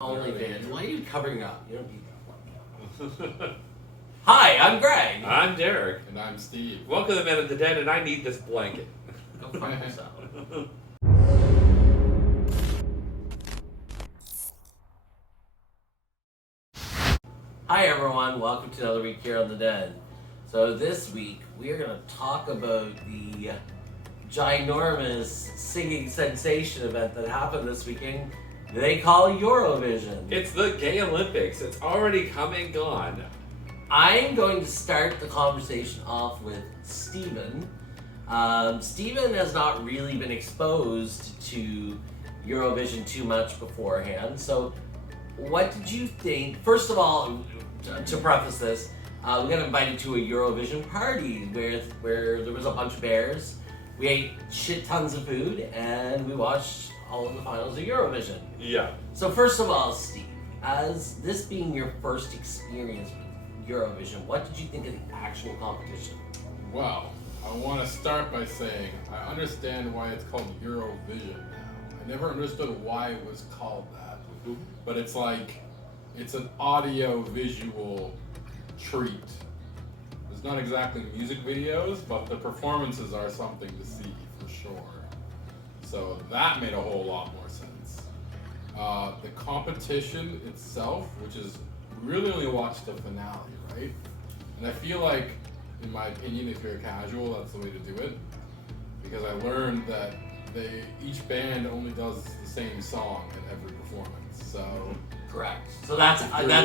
OnlyFans. Why are you covering up? You don't need that one. Hi, I'm Greg. I'm Derek. And I'm Steve. Welcome to Men of the Dead, and I need this blanket. Go fuck yourself. Hi everyone, welcome to another week here on the Dead. So this week we are going to talk about the ginormous singing sensation event that happened this weekend. They call Eurovision. It's the Gay Olympics. It's already come and gone. I'm going to start the conversation off with Steven. Steven has not really been exposed to Eurovision too much beforehand. So what did you think? First of all, to preface this, we got invited to a Eurovision party where there was a bunch of bears. We ate shit tons of food and we watched all of the finals of Eurovision. Yeah. So first of all, Steve, as this being your first experience with Eurovision, what did you think of the actual competition? Well, I want to start by saying I understand why it's called Eurovision now. I never understood why it was called that. But it's like, it's an audio-visual treat. It's not exactly music videos, but the performances are something to see for sure. So that made a whole lot more sense. The competition itself, which is really only watched the finale, right? And I feel like, in my opinion, if you're casual, that's the way to do it. Because I learned that each band only does the same song at every performance. So correct. So that's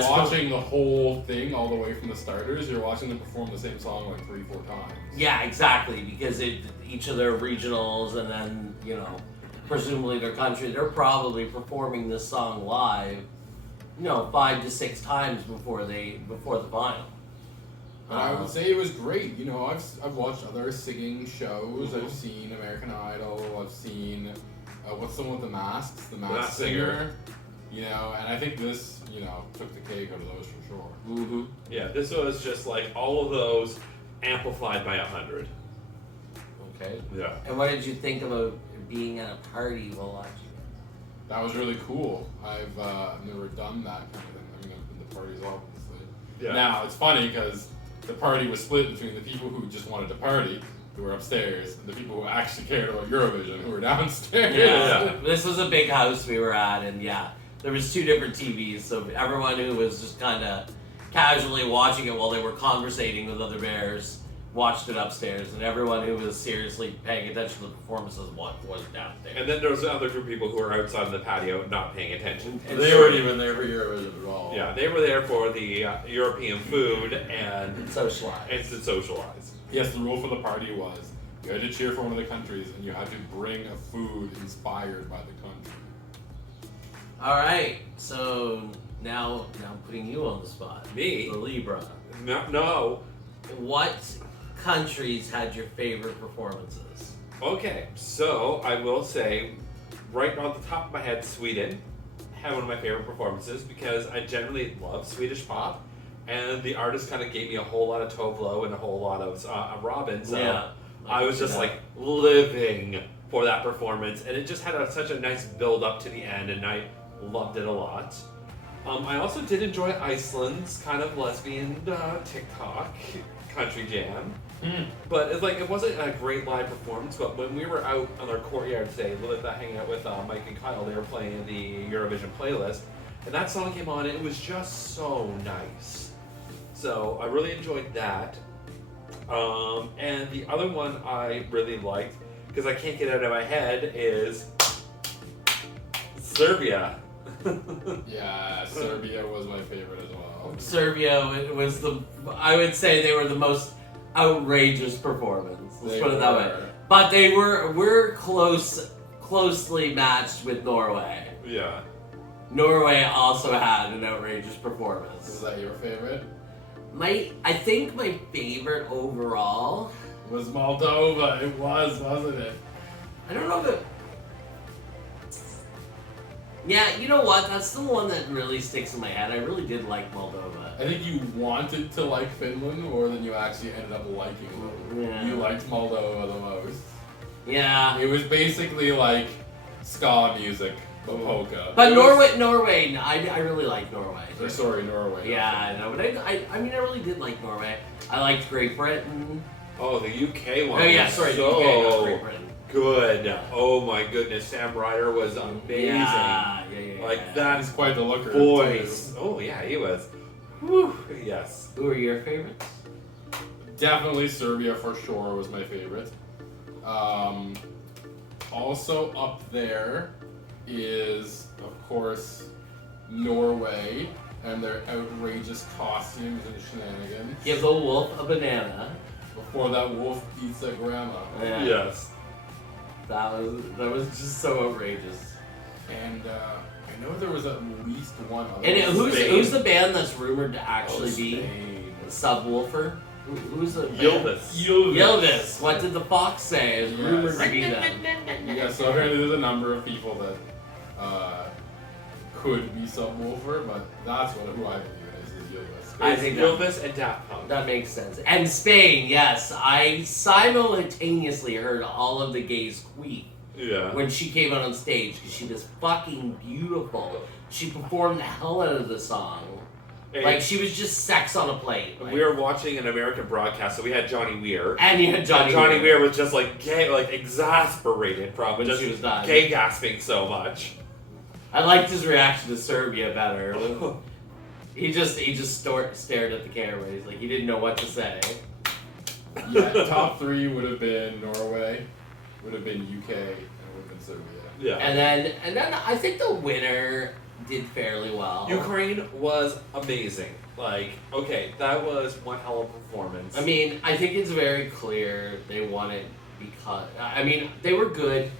watching the whole thing all the way from the starters. You're watching them perform the same song like 3-4 times. Yeah, exactly. Because each of their regionals and then presumably their country, they're probably performing this song live, 5 to 6 times before the final. And I would say it was great. I've watched other singing shows. Mm-hmm. I've seen American Idol. I've seen what's the one with the masks? The Masked Masked Singer. And I think this, took the cake out of those for sure. Mm-hmm. Yeah, this was just like all of those amplified by 100. Okay. Yeah. And what did you think about being at a party while watching it? That was really cool. I've never done that kind of thing. I mean, I've been to parties, obviously. Yeah. Now, it's funny because the party was split between the people who just wanted to party, who were upstairs, and the people who actually cared about Eurovision, who were downstairs. Yeah. This was a big house we were at, and there was 2 different TVs, so everyone who was just kind of casually watching it while they were conversating with other bears watched it upstairs, and everyone who was seriously paying attention to the performances was downstairs. And then there was the other group of people who were outside on the patio not paying attention. They weren't even there for Eurovision at all. Yeah, they were there for the European food and socialize. to socialize. Yes, the rule for the party was you had to cheer for one of the countries, and you had to bring a food inspired by the country. All right, so now I'm putting you on the spot. Me? The Libra. No. What countries had your favorite performances? Okay, so I will say, right off the top of my head, Sweden had one of my favorite performances because I generally love Swedish pop, and the artist kind of gave me a whole lot of Tove Lo and a whole lot of Robin, so Yeah, I was just like living for that performance, and it just had such a nice build up to the end, and I loved it a lot. I also did enjoy Iceland's kind of lesbian TikTok country jam. But it wasn't a great live performance, but when we were out on our courtyard today, hanging out with Mike and Kyle, they were playing the Eurovision playlist, and that song came on, and it was just so nice. So I really enjoyed that. And the other one I really liked, because I can't get it out of my head, is Serbia. Yeah, Serbia was my favorite as well. Serbia was I would say they were the most outrageous performance. Let's put it that way. But they were closely matched with Norway. Yeah. Norway also had an outrageous performance. Was that your favorite? I think my favorite overall Was Moldova. It was, wasn't it? I don't know if it. Yeah, you know what? That's the one that really sticks in my head. I really did like Moldova. I think you wanted to like Finland more than you actually ended up liking it. Yeah. You liked Moldova the most. Yeah. It was basically like ska music polka. But It was- Norway, I really like Norway. Or sorry, Norway. Yeah, I know, but I mean, I really did like Norway. I liked Great Britain. Oh, the UK one. Oh yeah, was sorry, the so UK, not Great Britain. good. Oh my goodness, Sam Ryder was amazing. Yeah. Like that He's quite the looker. voice. Oh yeah, he was. Whew. Yes. Who are your favorites? Definitely Serbia for sure was my favorite. Also up there is, of course, Norway and their outrageous costumes and shenanigans. Give the wolf a banana. Before that wolf eats that grandma. Yeah. Yes. That was just so outrageous. And I know there was at least one other. And Spain. who's the band that's rumored to actually be Spain. Subwoofer? Who's the band? Ylvis. Ylvis. What did the fox say? It's rumored to be them. Yeah, so apparently there's a number of people that could be Subwoofer, but that's who I believe it is Ylvis. I think that- Ylvis and Daft Punk. That makes sense. And Spain, yes. I simultaneously heard all of the gays queef Yeah. when she came out on stage because she was fucking beautiful. She performed the hell out of the song. And Like, she was just sex on a plate. Like, we were watching an American broadcast, so we had Johnny Weir. and you had Johnny Johnny Weir was just like gay, like exasperated from When just she was dying. gay gasping so much. I liked his reaction to Serbia better. He just stared at the camera. He's like, he didn't know what to say. Yeah, top three would have been Norway, would have been UK, and would have been Serbia. Yeah. And then I think the winner did fairly well. Ukraine was amazing. Like, okay, that was one hell of a performance. I mean, I think it's very clear they won it because I mean they were good,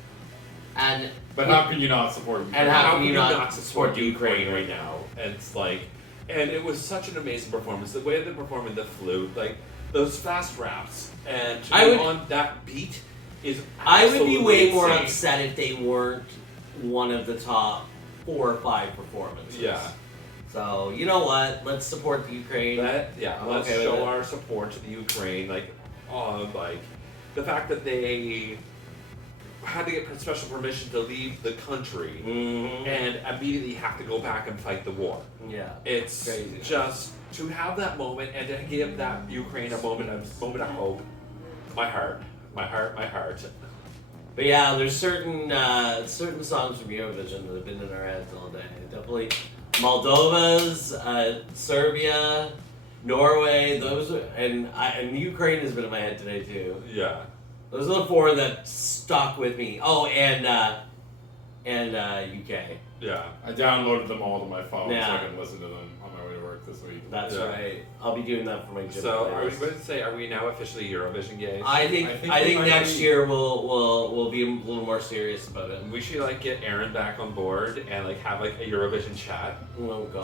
and But how can you not support Ukraine? And how can can you you not not support support Ukraine Ukraine right now? And it's like, and it was such an amazing performance. The way they performed the flute, like those fast raps, and to I be would- on that beat is. I would be way absolutely more insane. upset if they weren't one of the top 4 or 5 performances. Yeah. So you know what? Let's support the Ukraine. I'm Let's okay with show it. our support to the Ukraine. Like the fact that they had to get special permission to leave the country Mhm. and immediately have to go back and fight the war. Yeah. It's Crazy. just to have that moment and to give that Ukraine a moment of hope. My heart. But yeah, there's certain songs from Eurovision that have been in our heads all day. Definitely Moldova's, Serbia, Norway. And Ukraine has been in my head today too. Yeah. Those are the 4 that stuck with me. Oh, and UK. Yeah. I downloaded them all to my phone so Yeah. I can listen to them on my way to work this week. That's Yeah. right. I'll be doing that for my gym. So are we playlist. going to say, are we now officially Eurovision gays? I think I think we might next be. year we'll be a little more serious about it. We should like get Aaron back on board and like have like a Eurovision chat Oh god.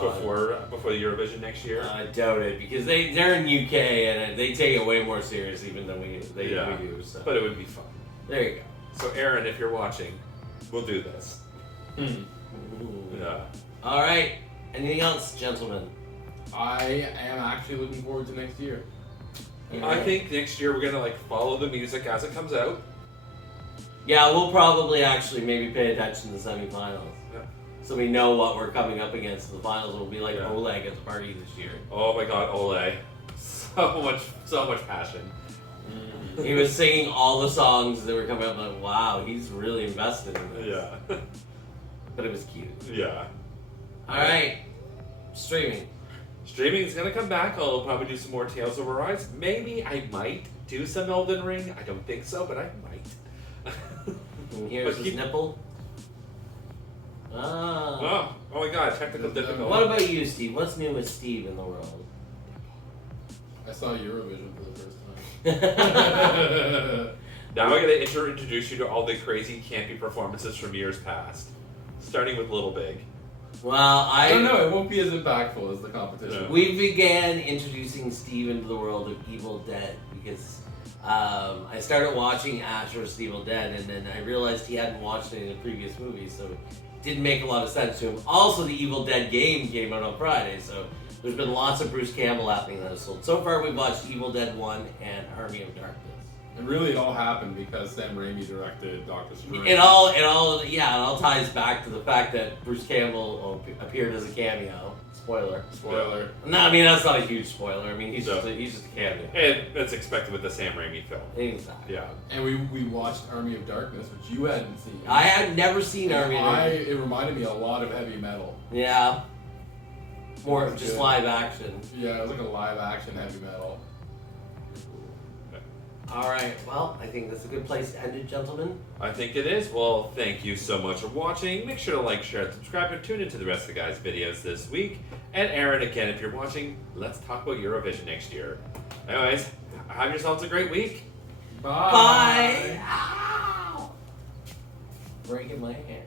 before the Eurovision next year. I doubt it because they're in UK and they take it way more serious even than we Yeah. do. So But it would be fun. there you go. So Aaron, if you're watching, we'll do this. Hmm. Ooh. Yeah. All right. Anything else, gentlemen? I am actually looking forward to next year. I think next year we're gonna like follow the music as it comes out. Yeah, we'll probably actually maybe pay attention to the semifinals. Yeah. So we know what we're coming up against in the finals. We'll be like Yeah. Oleg at the party this year. Oh my God, Ole, so much passion. He was singing all the songs that were coming up. Like, wow, he's really invested in this. Yeah. But it was cute. Yeah. All right, streaming. Streaming is gonna come back. I'll probably do some more Tales of Arise. Maybe I might do some Elden Ring. I don't think so, but I might. And here's But his keep- nipple. Ah. Oh my God, technical difficulty. What about you, Steve? What's new with Steve in the world? I saw Eurovision for the first time. Now I gotta introduce you to all the crazy campy performances from years past, starting with Little Big. Well, I don't know, it won't be as impactful as the competition. Yeah. We began introducing Steve into the world of Evil Dead because I started watching Ash vs. Evil Dead, and then I realized he hadn't watched any of the previous movies, so it didn't make a lot of sense to him. Also, the Evil Dead game came out on Friday, so there's been lots of Bruce Campbell happening in that household. So far, we've watched Evil Dead 1 and Army of Darkness. And really, it all happened because Sam Raimi directed Doctor Strange. It all ties back to the fact that Bruce Campbell appeared as a cameo. Spoiler. No, I mean that's not a huge spoiler. I mean he's just a cameo. And that's expected with the Sam Raimi film. Exactly. Yeah. And we watched Army of Darkness, which you hadn't seen. I had never seen Army of Darkness. It reminded me a lot of Heavy Metal. Yeah. More It was just good. live action. Yeah, it was like a live action Heavy Metal. Alright, well, I think that's a good place to end it, gentlemen. I think it is. Well, thank you so much for watching. Make sure to like, share, and subscribe, and tune into the rest of the guys' videos this week. And Aaron, again, if you're watching, let's talk about Eurovision next year. Anyways, have yourselves a great week. Bye. Bye! Ow! Breaking my hair.